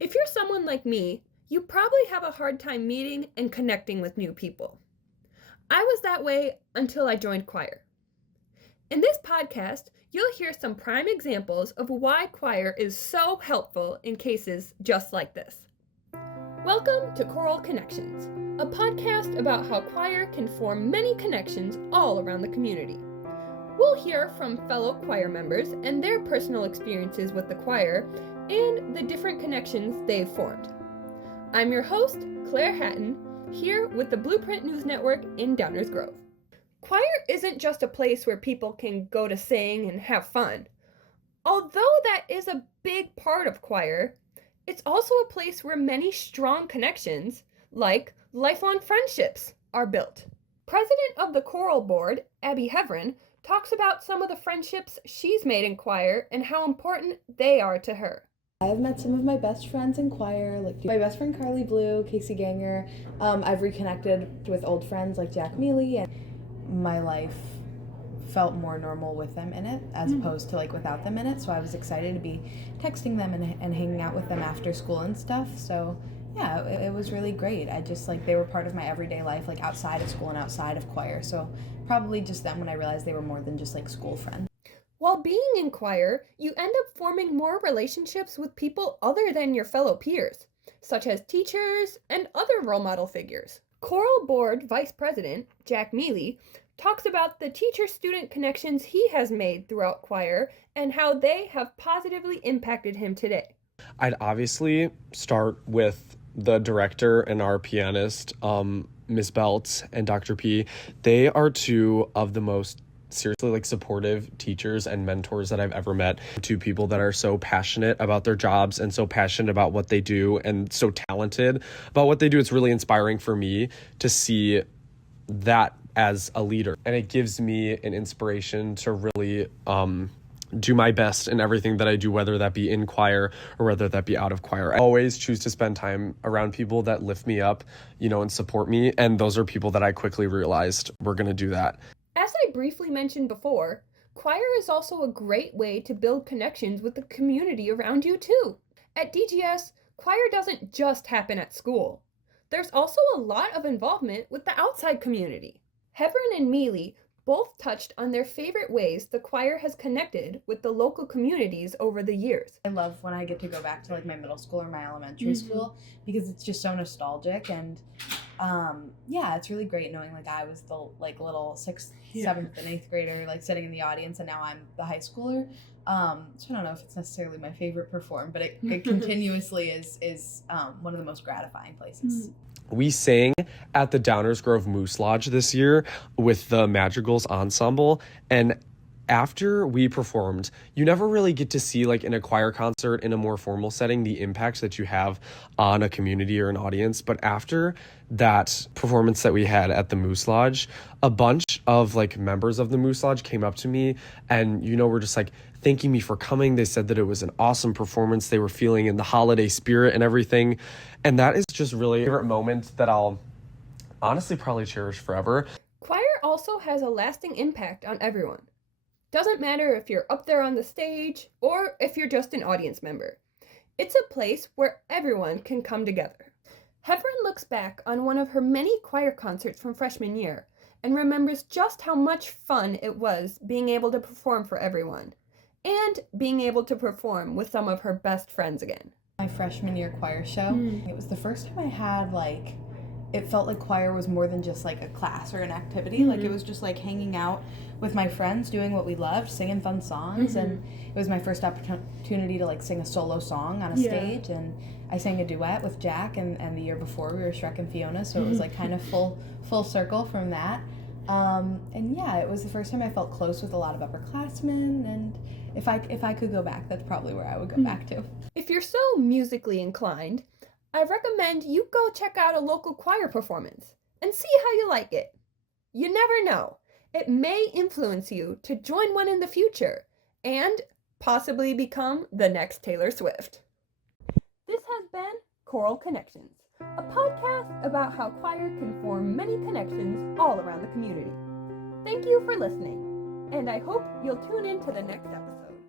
If you're someone like me, you probably have a hard time meeting and connecting with new people. I was that way until I joined choir. In this podcast, you'll hear some prime examples of why choir is so helpful in cases just like this. Welcome to Choral Connections, a podcast about how choir can form many connections all around the community. We'll hear from fellow choir members and their personal experiences with the choir and the different connections they've formed. I'm your host, Claire Hatton, here with the Blueprint News Network in Downers Grove. Choir isn't just a place where people can go to sing and have fun. Although that is a big part of choir, it's also a place where many strong connections, like lifelong friendships, are built. President of the Choral Board, Abby Heverin, talks about some of the friendships she's made in choir and how important they are to her. I've met some of my best friends in choir, like my best friend Carly Blue, Casey Ganger. I've reconnected with old friends like Jack Mealy, and my life felt more normal with them in it as opposed to like without them in it. So I was excited to be texting them and hanging out with them after school and stuff. So yeah, it was really great. I just like they were part of my everyday life, like outside of school and outside of choir. So probably just then when I realized they were more than just like school friends. While being in choir, you end up forming more relationships with people other than your fellow peers, such as teachers and other role model figures. Choral Board Vice President Jack Mealy talks about the teacher-student connections he has made throughout choir and how they have positively impacted him today. I'd obviously start with the director and our pianist, Ms. Belt and Dr. P. They are two of the most seriously supportive teachers and mentors that I've ever met. Two people that are so passionate about their jobs and so passionate about what they do and so talented about what they do. It's really inspiring for me to see that as a leader, and it gives me an inspiration to really do my best in everything that I do, whether that be in choir or whether that be out of choir. I always choose to spend time around people that lift me up, and support me, and those are people that I quickly realized were going to do that. As I briefly mentioned before, choir is also a great way to build connections with the community around you too. At DGS, choir doesn't just happen at school. There's also a lot of involvement with the outside community. Heverin and Mealy both touched on their favorite ways the choir has connected with the local communities over the years. I love when I get to go back to like my middle school or my elementary school because it's just so nostalgic, and it's really great knowing like I was the little 6th, 7th, and 8th grader sitting in the audience, and now I'm the high schooler. So I don't know if it's necessarily my favorite perform, but it continuously is one of the most gratifying places. We sang at the Downers Grove Moose Lodge this year with the Madrigals Ensemble, and after we performed, you never really get to see in a choir concert in a more formal setting the impact that you have on a community or an audience. But after that performance that we had at the Moose Lodge, a bunch of members of the Moose Lodge came up to me and were just thanking me for coming. They said that it was an awesome performance. They were feeling in the holiday spirit and everything. And that is just really a favorite moment that I'll honestly probably cherish forever. Choir also has a lasting impact on everyone. Doesn't matter if you're up there on the stage or if you're just an audience member. It's a place where everyone can come together. Heverin looks back on one of her many choir concerts from freshman year and remembers just how much fun it was being able to perform for everyone and being able to perform with some of her best friends again. My freshman year choir show, it was the first time I had it felt like choir was more than just a class or an activity. It was just hanging out with my friends, doing what we loved, singing fun songs. And it was my first opportunity to sing a solo song on a stage. And I sang a duet with Jack, and the year before we were Shrek and Fiona, so it was kind of full circle from that. It was the first time I felt close with a lot of upperclassmen, and if I could go back, that's probably where I would go back to. If you're so musically inclined, I recommend you go check out a local choir performance and see how you like it. You never know. It may influence you to join one in the future and possibly become the next Taylor Swift. This has been Choral Connections, a podcast about how choir can form many connections all around the community. Thank you for listening, and I hope you'll tune in to the next episode.